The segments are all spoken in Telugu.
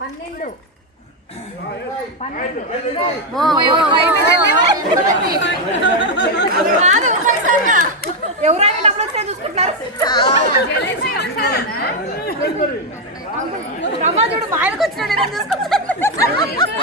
పన్నెండు. ఎవరైనా డబ్బులు వస్తే చూసుకుంటున్నారు. రమాజుడు మా ఆయనకు వచ్చినాడు నేను చూసుకుంటున్నాను.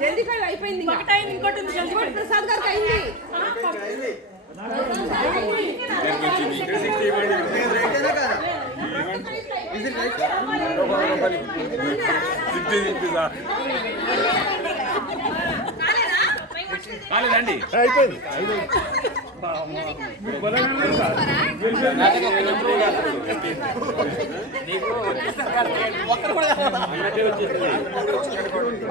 జల్దీ ఫైవ్ అయిపోయింది ఒకటి అయింది ఇంకోటి ఉంది జల్దీ ఫైవ్ ప్రసాద్ గారికి అయింది ఇది కాలేదండి అయిపోయింది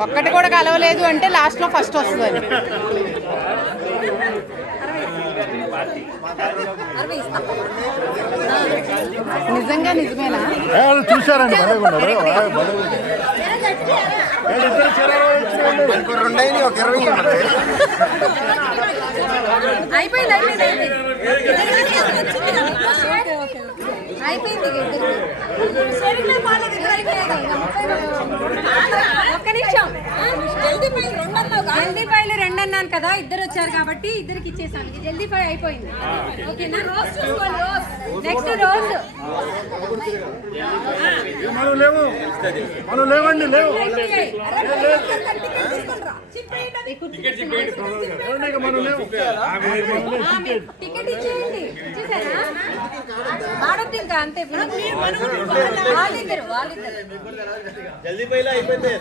ఒక్కటి కూడా కలవలేదు అంటే లాస్ట్లో ఫస్ట్ వస్తుంది నిజంగా నిజమేనా ఏ, వాళ్ళు చూశారండి భలే ఉన్నారు ఏ, భలే ఉన్నారు. ఏ, రెండైనా ఒక ఇరవై ఉంటుంది అయిపోయింది. అయిపోయింది అయిపోయింది. జల్దీ ఫైల్ రెండు అన్నాను కదా ఇద్దరు వచ్చారు కాబట్టి ఇద్దరికి ఇచ్చేసాను ఇది జల్దీ ఫైల్ అయిపోయింది ఓకేనా రోజ్ చూసుకోండి రోజ్ నెక్స్ట్ రోజ్ మనం లేవు మనం లేవండి లేవు టికెట్ ఇచ్చేయండి. ఆడొద్దు ఇంకా అంతే. వాళ్ళిద్దరు వాళ్ళిద్దరు. జల్దీ పైలా అయిపోయింది.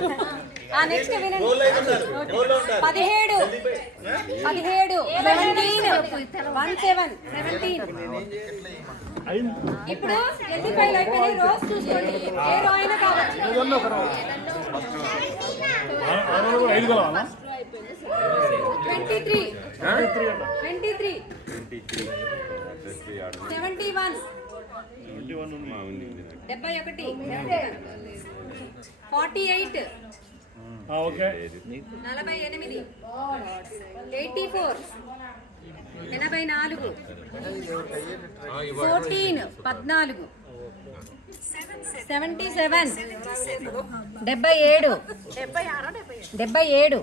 నెక్స్ట్ వినండి. పదిహేడు. పదిహేడు. సెవెంటీన్ వన్ సెవెన్ సెవెంటీన్ ఇప్పుడు జల్దీ ఫైల్ అయిపోయినాయి. రోజు చూసుకోండి. ఏ రో అయినా కావచ్చు. Twenty three twenty three seventy one డెబ్బై ఒకటి. Forty eight okay. నలభై ఎనిమిది. Eighty four. ఎనభై నాలుగు. ఫోర్టీన్. పద్నాలుగు. Seventy seven. డెబ్బై ఏడు. డెబ్బై ఏడు.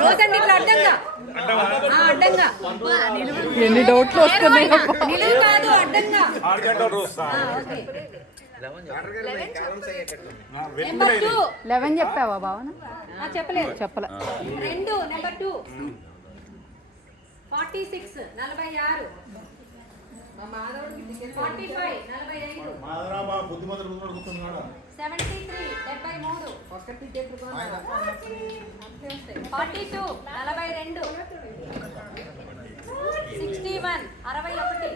రోజు అండి ఇట్లా అడ్డంగా. అడ్డంగా. ఎన్ని డౌట్లు వస్తున్నాయి నిలువు కాదు అడ్డంగా. లెవెన్ చెప్పావా భావన? చెప్పలేదు. చెప్పలే. రెండు నెంబర్ టూ. ఫార్టీ సిక్స్ నలభై ఆరు. ఫార్టీ ఫైవ్ నలభై ఐదు. బుద్ధిమంతుడు కూర్చున్నాడు సెవెంటీ త్రీ డెబ్బై మూడు. ఫార్టీ టూ నలభై రెండు సిక్స్టీ వన్ అరవై ఒకటి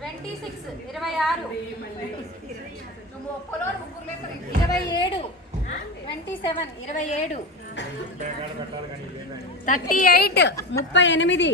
ట్వంటీ సిక్స్ ఇరవై ఆరు. ఇరవై ఏడు. Twenty seven. ఇరవై ఏడు. Thirty eight. ముప్పై ఎనిమిది.